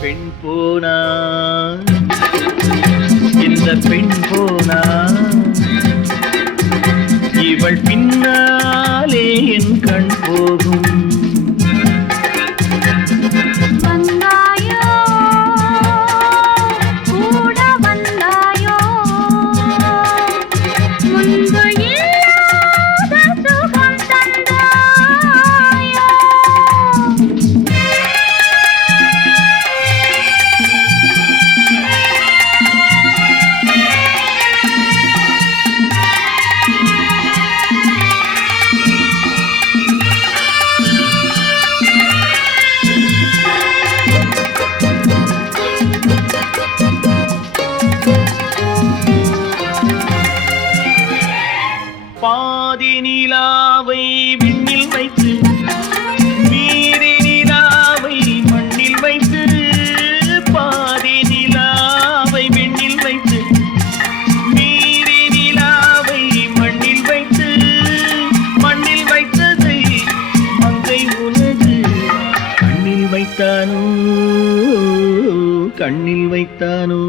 பெண் போனா இந்த பெண் போனா இவள் பின்னாலே என் கண் போகும். பாதி நிலாவை விண்ணில் வைத்து மீறி நிலாவை மண்ணில் வைத்து, பாதி நிலாவை விண்ணில் வைத்து மீறி நிலாவை மண்ணில் வைத்து, மண்ணில் வைத்ததை மங்கை உனது கண்ணில் வைத்தானோ, கண்ணில் வைத்தானோ.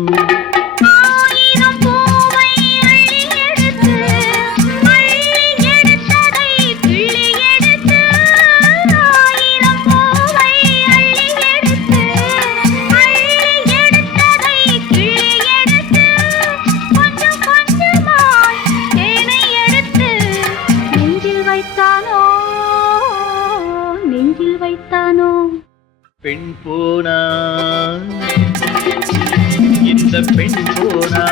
பெண் போனா இந்த பெண் போனா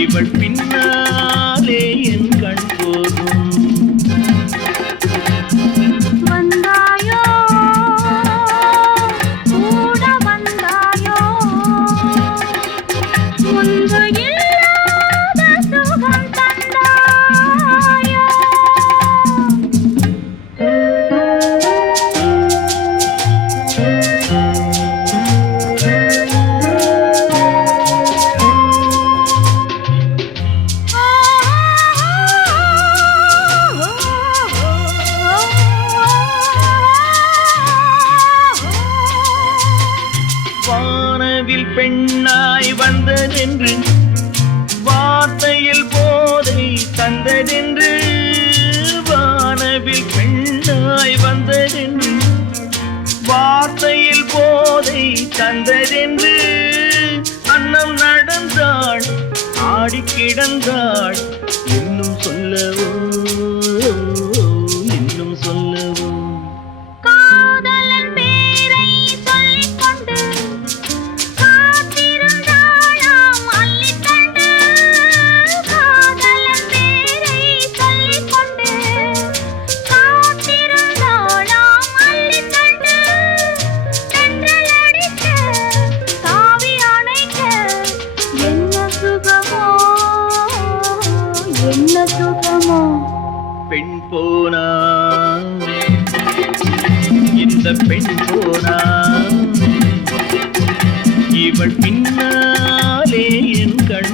இவள் பின்னாலே என் கண் போகும். வானவில் பெண்ணாய் வந்ததென்று வார்த்தையில் போதை தந்ததென்று, வானவில் பெண்ணாய் வந்ததென்று வார்த்தையில் போதை தந்ததென்று, அன்னம் நடந்தாள் ஆடி கிடந்தாள் இன்னும் சொல்லவோ, இன்னும் சொல்லவோ. பெண் போனா இந்த பெண் போனா இவள் பின்னாலே என் கண்